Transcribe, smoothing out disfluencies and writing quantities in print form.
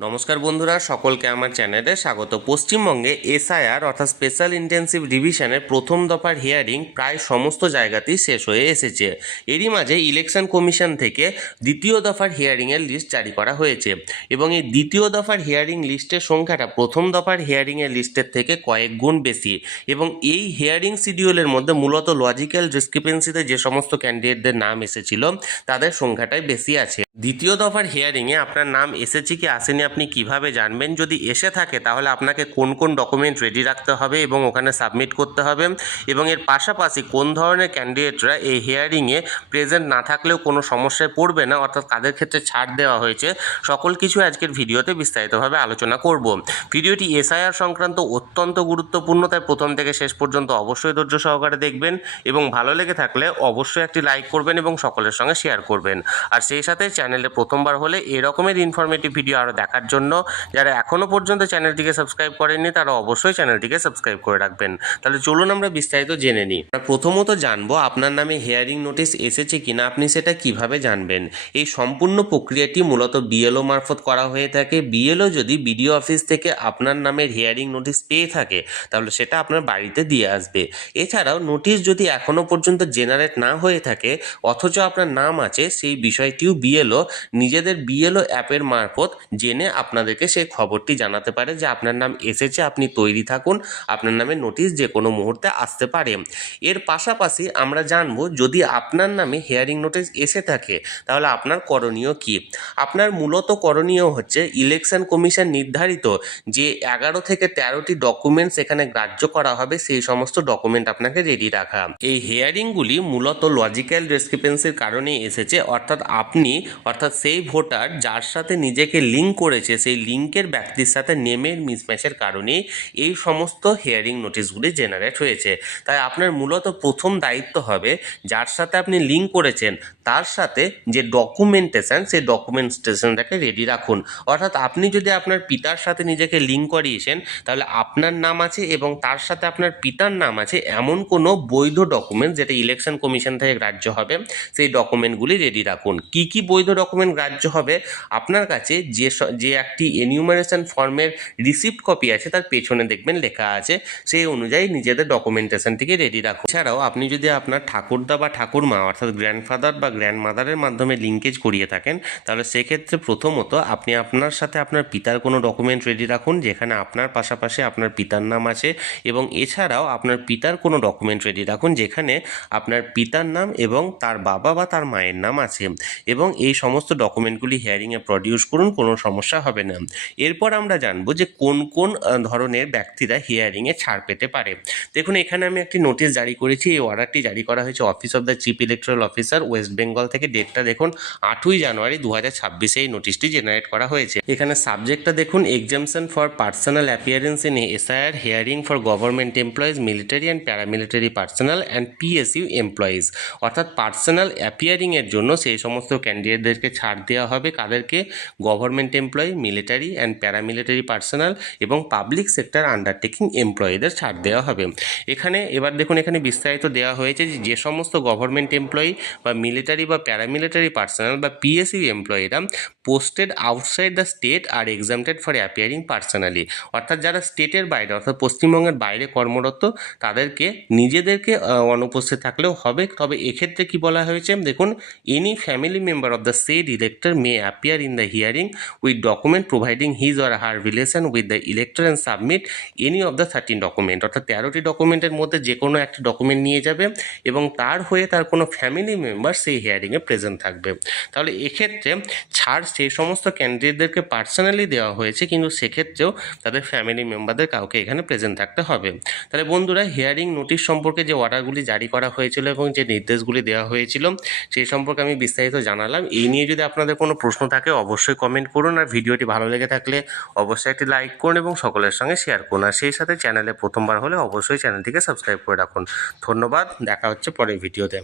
নমস্কার বন্ধুরা, সকলকে আমার চ্যানেলে স্বাগত। পশ্চিমবঙ্গে এসআইআর অর্থাৎ স্পেশাল ইন্টেন্সিভ রিভিশনের প্রথম দফার হিয়ারিং প্রায় সমস্ত জায়গাতেই শেষ হয়ে এসেছে। এরই মাঝে ইলেকশন কমিশন থেকে দ্বিতীয় দফার হিয়ারিংয়ের লিস্ট জারি করা হয়েছে এবং এই দ্বিতীয় দফার হিয়ারিং লিস্টের সংখ্যাটা প্রথম দফার হিয়ারিংয়ের লিস্টের থেকে কয়েক গুণ বেশি এবং এই হিয়ারিং শিডিউলের মধ্যে মূলত লজিক্যাল ডিসক্রিপেন্সিতে যে সমস্ত ক্যান্ডিডেটদের নাম এসেছিল তাদের সংখ্যাটাই বেশি আছে। দ্বিতীয় দফার হিয়ারিংয়ে আপনার নাম এসেছে কি আসেনি আপনি কিভাবে জানবেন? যদি এসে থাকে তাহলে আপনাকে কোন কোন ডকুমেন্ট রেডি রাখতে হবে এবং ওখানে সাবমিট করতে হবে এবং এর পাশাপাশি কোন ধরনের ক্যান্ডিডেটরা এই হিয়ারিংয়ে প্রেজেন্ট না থাকলেও কোনো সমস্যায় পড়বে না, অর্থাৎ কাদের ক্ষেত্রে ছাড় দেওয়া হয়েছে, সকল কিছু আজকের ভিডিওতে বিস্তারিতভাবে আলোচনা করব। ভিডিওটি এসআইআর সংক্রান্ত অত্যন্ত গুরুত্বপূর্ণ, তাই প্রথম থেকে শেষ পর্যন্ত অবশ্যই ধৈর্য সহকারে দেখবেন এবং ভালো লেগে থাকলে অবশ্যই একটি লাইক করবেন এবং সকলের সঙ্গে শেয়ার করবেন। আর সেই সাথে চ্যানেলে প্রথমবার হলে এরকমের ইনফরমেটিভ ভিডিও আরও দেখার জন্য যারা এখনও পর্যন্ত চ্যানেলটিকে সাবস্ক্রাইব করেননি তারা অবশ্যই চ্যানেলটিকে সাবস্ক্রাইব করে রাখবেন। তাহলে চলুন আমরা বিস্তারিত জেনে নিই। প্রথমত জানবো আপনার নামে হিয়ারিং নোটিশ এসেছে কিনা, আপনি সেটা কিভাবে জানবেন। এই সম্পূর্ণ প্রক্রিয়াটি মূলত বিএলও মারফত করা হয়ে থাকে। বিএলও যদি বিডিও অফিস থেকে আপনার নামের হিয়ারিং নোটিশ পেয়ে থাকে তাহলে সেটা আপনার বাড়িতে দিয়ে আসবে। এছাড়াও নোটিশ যদি এখনও পর্যন্ত জেনারেট না হয়ে থাকে অথচ আপনার নাম আছে, সেই বিষয়টিও বিএলও নিজেদের বিএলও অ্যাপের মারফত জেনে আপনাদেরকে সেই খবরটি জানাতে পারে যে আপনার নাম এসেছে, আপনি তৈরি থাকুন, আপনার নামে নোটিশ যে কোনো মুহূর্তে আসতে পারে। এর পাশাপাশি আমরা জানবো যদি আপনার নামে হিয়ারিং নোটিশ এসে থাকে তাহলে আপনার করণীয় কি। আপনার মূলত করণীয় হচ্ছে ইলেকশন কমিশন নির্ধারিত যে 11 থেকে 13টি ডকুমেন্টস এখানে গ্রাহ্য করা হবে, সেই সমস্ত ডকুমেন্ট আপনাকে রেডি রাখা। এই হিয়ারিংগুলি মূলত লজিক্যাল ডিসক্রিপেন্সির কারণে এসেছে, অর্থাৎ সেই ভোটার যার সাথে নিজেকে লিঙ্ক করেছে সেই লিঙ্কের ব্যক্তির সাথে নেমের মিসম্যাচের কারণে এই সমস্ত হিয়ারিং নোটিশগুলি জেনারেট হয়েছে। তাই আপনার মূলত প্রথম দায়িত্ব হবে যার সাথে আপনি লিঙ্ক করেছেন তার সাথে যে ডকুমেন্টেশন সেই ডকুমেন্টেশনটাকে রেডি রাখুন। অর্থাৎ আপনি যদি আপনার পিতার সাথে নিজেকে লিঙ্ক করিয়েছেন তাহলে আপনার নাম আছে এবং তার সাথে আপনার পিতার নাম আছে এমন কোনো বৈধ ডকুমেন্ট যেটা ইলেকশন কমিশন থেকে গ্রাহ্য হবে সেই ডকুমেন্টগুলি রেডি রাখুন। কি কি বৈধ ডকুমেন্ট গ্রাহ্য হবে? আপনার কাছে যে একটি এনিউমারেশন ফর্মের রিসিপ্ট কপি আছে তার পেছনে দেখবেন লেখা আছে, সেই অনুযায়ী নিজেদের ডকুমেন্টেশনটিকে রেডি রাখুন। এছাড়াও আপনি যদি আপনার ঠাকুরদা বা ঠাকুরমা অর্থাৎ গ্র্যান্ডফাদার বা গ্র্যান্ডমাদারের মাধ্যমে লিঙ্কেজ করিয়ে থাকেন তাহলে সেক্ষেত্রে প্রথমত আপনি আপনার সাথে আপনার পিতার কোনো ডকুমেন্ট রেডি রাখুন যেখানে আপনার পাশাপাশি আপনার পিতার নাম আছে এবং এছাড়াও আপনার পিতার কোনো ডকুমেন্ট রেডি রাখুন যেখানে আপনার পিতার নাম এবং তার বাবা বা তার মায়ের নাম আছে এবং এই সমস্ত ডকুমেন্টগুলি হিয়ারিংয়ে প্রডিউস করুন, কোনো সমস্যা হবে না। এরপর আমরা জানবো যে কোন কোন ধরনের ব্যক্তিরা হিয়ারিংয়ে ছাড় পেতে পারে। দেখুন এখানে আমি একটি নোটিশ জারি করেছি। এই অর্ডারটি জারি করা হয়েছে office of the chief electoral officer West Bengal থেকে। ডেটটা দেখুন 8ই জানুয়ারি 2026 এই নোটিশটি জেনারেট করা হয়েছে। এখানে সাবজেক্টটা দেখুন exemption for personal appearance in SIR hearing for government employees, military and paramilitary personal and PSU employees. অর্থাৎ পার্সোনাল অ্যাপিয়ারিংয়ের জন্য সেই সমস্ত ক্যান্ডিডেটদেরকে ছাড় দেওয়া হবে। কাদেরকে? Government employee, military and paramilitary personal এবং পাবলিক সেক্টর আন্ডারটেকিং এমপ্লয়িদের ছাড় দেওয়া হবে। এখানে এবার দেখুন এখানে বিস্তারিত দেওয়া হয়েছে যে সমস্ত গভর্নমেন্ট এমপ্লয়ি বা মিলিটারি বা প্যারামিলিটারি পার্সোনাল বা পিএসইউ এমপ্লয়িরা পোস্টেড আউটসাইড দ্য স্টেট আর এক্সামটেড ফর অ্যাপিয়ারিং পার্সোনালি। অর্থাৎ যারা স্টেটের বাইরে অর্থাৎ পশ্চিমবঙ্গের বাইরে কর্মরত তাদেরকে নিজেদেরকে অনুপস্থিত থাকলেও হবে। তবে এক্ষেত্রে কি বলা হয়েছে দেখুন, any family member of the shed elector May appear in the hearing with document providing his or her relation with the elector and submit any of the 13 document. অর্থাৎ 13টি ডকুমেন্টের মধ্যে যে কোনো একটি ডকুমেন্ট নিয়ে যাবে এবং তার হয়ে তার কোনো ফ্যামিলি মেম্বার সেই হিয়ারিংয়ে প্রেজেন্ট থাকবে। তাহলে এক্ষেত্রে ছাড় সেই সমস্ত ক্যান্ডিডেটদেরকে পার্সোনালি দেওয়া হয়েছে, কিন্তু সেক্ষেত্রেও তাদের ফ্যামিলি মেম্বারদের কাউকে এখানে প্রেজেন্ট থাকতে হবে। তাহলে বন্ধুরা হিয়ারিং নোটিশ সম্পর্কে যে অর্ডারগুলি জারি করা হয়েছিল এবং যে নির্দেশগুলি দেওয়া হয়েছিল সেই সম্পর্কে আমি বিস্তারিত জানালাম। এই নিয়ে যদি আপনাদের কোনো প্রশ্ন থাকে অবশ্যই কমেন্ট করুন, আর ভিডিওটি ভালো লেগে থাকলে অবশ্যই একটি লাইক করুন এবং সকলের সঙ্গে শেয়ার করুন। আর সেই সাথে চ্যানেলে প্রথমবার হলে অবশ্যই চ্যানেলটিকে সাবস্ক্রাইব করে রাখুন। ধন্যবাদ, দেখা হচ্ছে পরের ভিডিওতে।